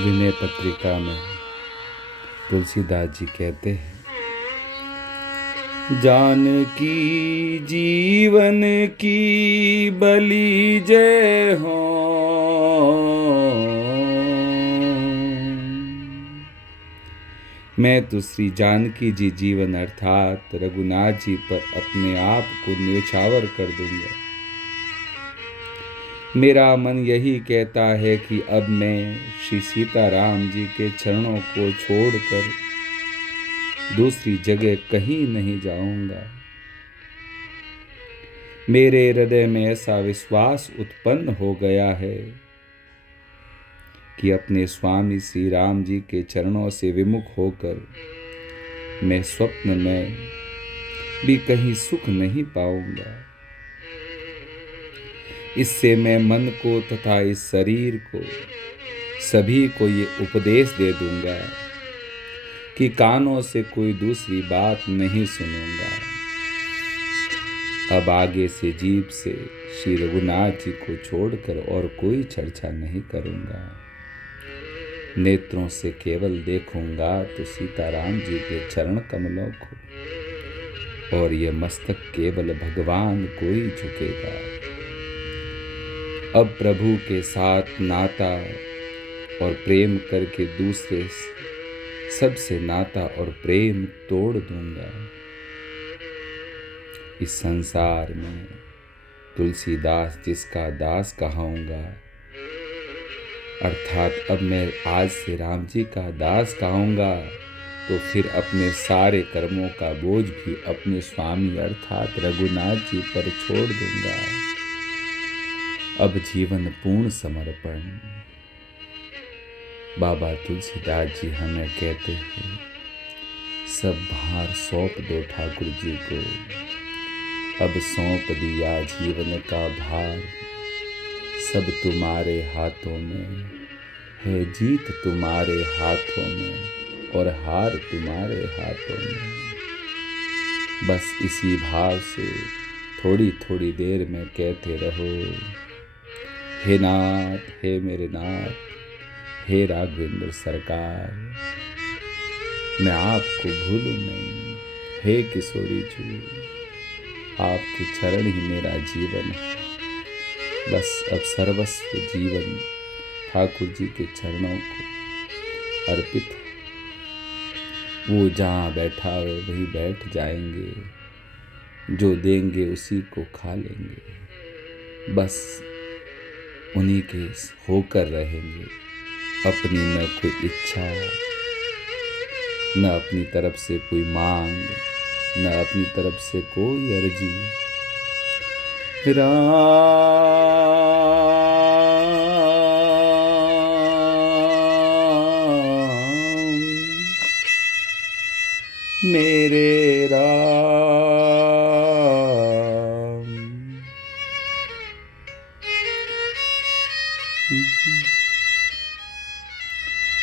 विनय पत्रिका में तुलसीदास जी कहते हैं, जानकी जीवन की बलि जय हो, मैं तो श्री जानकी जी जीवन अर्थात रघुनाथ जी पर अपने आप को न्यौछावर कर दूंगा। मेरा मन यही कहता है कि अब मैं श्री सीताराम जी के चरणों को छोड़कर दूसरी जगह कहीं नहीं जाऊंगा। मेरे हृदय में ऐसा विश्वास उत्पन्न हो गया है कि अपने स्वामी श्री राम जी के चरणों से विमुख होकर मैं स्वप्न में भी कहीं सुख नहीं पाऊंगा। इससे मैं मन को तथा इस शरीर को सभी को ये उपदेश दे दूंगा कि कानों से कोई दूसरी बात नहीं सुनूंगा। अब आगे से जीभ से श्री रघुनाथ जी को छोड़कर और कोई चर्चा नहीं करूंगा। नेत्रों से केवल देखूंगा तो सीताराम जी के चरण कमलों को, और ये मस्तक केवल भगवान को ही झुकेगा। अब प्रभु के साथ नाता और प्रेम करके दूसरे सबसे नाता और प्रेम तोड़ दूंगा। इस संसार में तुलसीदास जिसका दास कहूँगा, अर्थात अब मैं आज से राम जी का दास कहूँगा, तो फिर अपने सारे कर्मों का बोझ भी अपने स्वामी अर्थात रघुनाथ जी पर छोड़ दूंगा। अब जीवन पूर्ण समर्पण। बाबा तुलसीदास जी हमें कहते हैं, सब भार सौंप दो ठाकुर जी को, अब सौंप दिया जीवन का भार। सब तुम्हारे हाथों में है, जीत तुम्हारे हाथों में और हार तुम्हारे हाथों में। बस इसी भाव से थोड़ी थोड़ी देर में कहते रहो, हे नाथ, हे मेरे नाथ, हे राघवेंद्र सरकार, मैं आपको भूलूं नहीं। हे किशोरी जी, आपके चरण ही मेरा जीवन है। बस अब सर्वस्व जीवन ठाकुर जी के चरणों को अर्पित है। वो जहाँ बैठा है वहीं बैठ जाएंगे, जो देंगे उसी को खा लेंगे। बस उन्हीं के होकर रहेंगे। अपनी न कोई इच्छा, न अपनी तरफ से कोई मांग, न अपनी तरफ से कोई अर्जी। राम मेरे राम,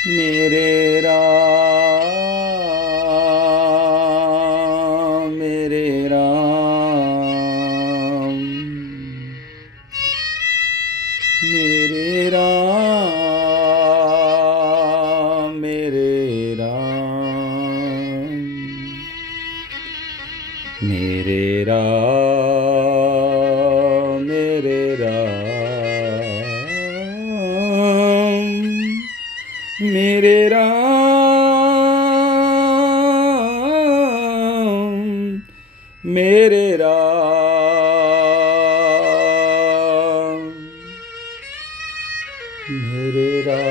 मेरे राम, मेरे राम, मेरे राम, मेरे राम, मेरे राम, मेरे राम, मेरे राम, मेरे राम, मेरे राम,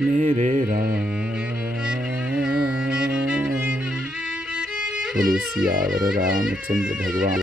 मेरे राम। बोलो सियावर रामचंद्र भगवान।